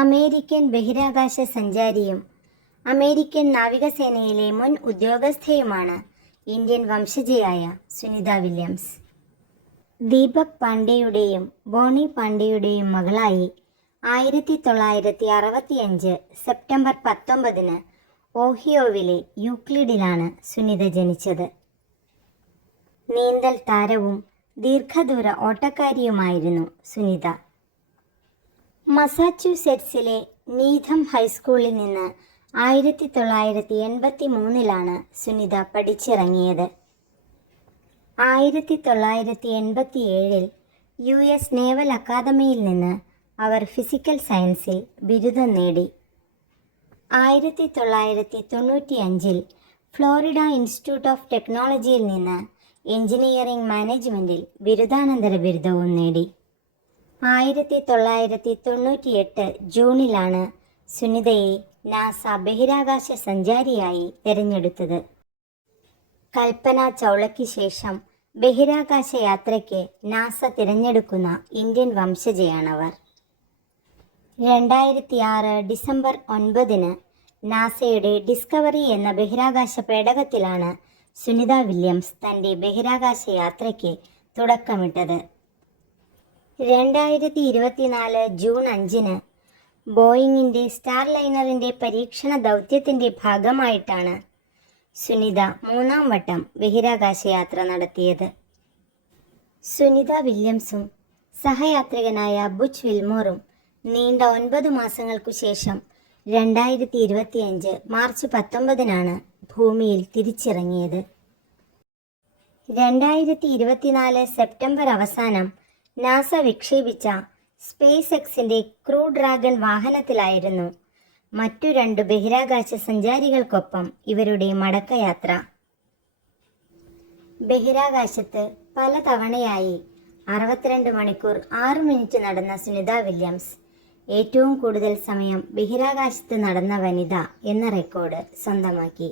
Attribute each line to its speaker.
Speaker 1: American ബഹിരാകാശ സഞ്ചാരിയും American നാവികസേനയിലെ മുൻ ഉദ്യോഗസ്ഥയുമാണ് ഇന്ത്യൻ വംശജയായ സുനിത വില്യംസ്. ദീപക് പാണ്ഡെയുടെയും ബോണി പാണ്ഡെയുടെയും മകളായി ആയിരത്തി തൊള്ളായിരത്തി അറുപത്തിയഞ്ച് സെപ്റ്റംബർ പത്തൊമ്പതിന് ഓഹിയോവിലെ യൂക്ലിഡിലാണ് സുനിത ജനിച്ചത്. നീന്തൽ താരവും ദീർഘദൂര ഓട്ടക്കാരിയുമായിരുന്നു സുനിത. മസാച്യുസെറ്റ്സിലെ നീഥം ഹൈസ്കൂളിൽ നിന്ന് ആയിരത്തി തൊള്ളായിരത്തി എൺപത്തി മൂന്നിലാണ് സുനിത പഠിച്ചിറങ്ങിയത്. ആയിരത്തി തൊള്ളായിരത്തി എൺപത്തി ഏഴിൽ യു എസ് നേവൽ അക്കാദമിയിൽ നിന്ന് അവർ ഫിസിക്കൽ സയൻസിൽ ബിരുദം നേടി. ആയിരത്തി തൊള്ളായിരത്തി തൊണ്ണൂറ്റി അഞ്ചിൽ ഫ്ലോറിഡ ഇൻസ്റ്റിറ്റ്യൂട്ട് ഓഫ് ടെക്നോളജിയിൽ നിന്ന് എഞ്ചിനീയറിംഗ് മാനേജ്മെന്റിൽ ബിരുദാനന്തര ബിരുദവും നേടി. ആയിരത്തി തൊള്ളായിരത്തി തൊണ്ണൂറ്റിയെട്ട് ജൂണിലാണ് സുനിതയെ നാസ ബഹിരാകാശ സഞ്ചാരിയായി തിരഞ്ഞെടുത്തത്. കൽപ്പന ചൗളയ്ക്ക് ശേഷം ബഹിരാകാശ യാത്രയ്ക്ക് നാസ തിരഞ്ഞെടുക്കുന്ന ഇന്ത്യൻ വംശജയാണവർ. രണ്ടായിരത്തി ആറ് ഡിസംബർ ഒൻപതിന് നാസയുടെ ഡിസ്കവറി എന്ന ബഹിരാകാശ പേടകത്തിലാണ് സുനിത വില്യംസ് തന്റെ ബഹിരാകാശ യാത്രയ്ക്ക് തുടക്കമിട്ടത്. രണ്ടായിരത്തി ഇരുപത്തിനാല് ജൂൺ അഞ്ചിന് ബോയിങ്ങിന്റെ സ്റ്റാർ ലൈനറിന്റെ പരീക്ഷണ ദൗത്യത്തിന്റെ ഭാഗമായിട്ടാണ് സുനിത മൂന്നാം വട്ടം ബഹിരാകാശ യാത്ര നടത്തിയത്. സുനിത വില്യംസും സഹയാത്രികനായ ബുച്ച് വിൽമോറും നീണ്ട ഒൻപത് മാസങ്ങൾക്കു ശേഷം രണ്ടായിരത്തി ഇരുപത്തിയഞ്ച് മാർച്ച് പത്തൊമ്പതിനാണ് ഭൂമിയിൽ തിരിച്ചിറങ്ങിയത്. രണ്ടായിരത്തി ഇരുപത്തിനാല് സെപ്റ്റംബർ അവസാനം നാസ വിക്ഷേപിച്ച സ്പേസ് എക്സിന്റെ ക്രൂ ഡ്രാഗൺ വാഹനത്തിലായിരുന്നു മറ്റു രണ്ട് ബഹിരാകാശ സഞ്ചാരികൾക്കൊപ്പം ഇവരുടെ മടക്കയാത്ര. ബഹിരാകാശത്ത് പല തവണയായി അറുപത്തിരണ്ട് മണിക്കൂർ ആറ് മിനിറ്റ് നടന്ന സുനിത വില്യംസ് ഏറ്റവും കൂടുതൽ സമയം ബഹിരാകാശത്ത് നടന്ന വനിത എന്ന റെക്കോർഡ് സ്വന്തമാക്കി.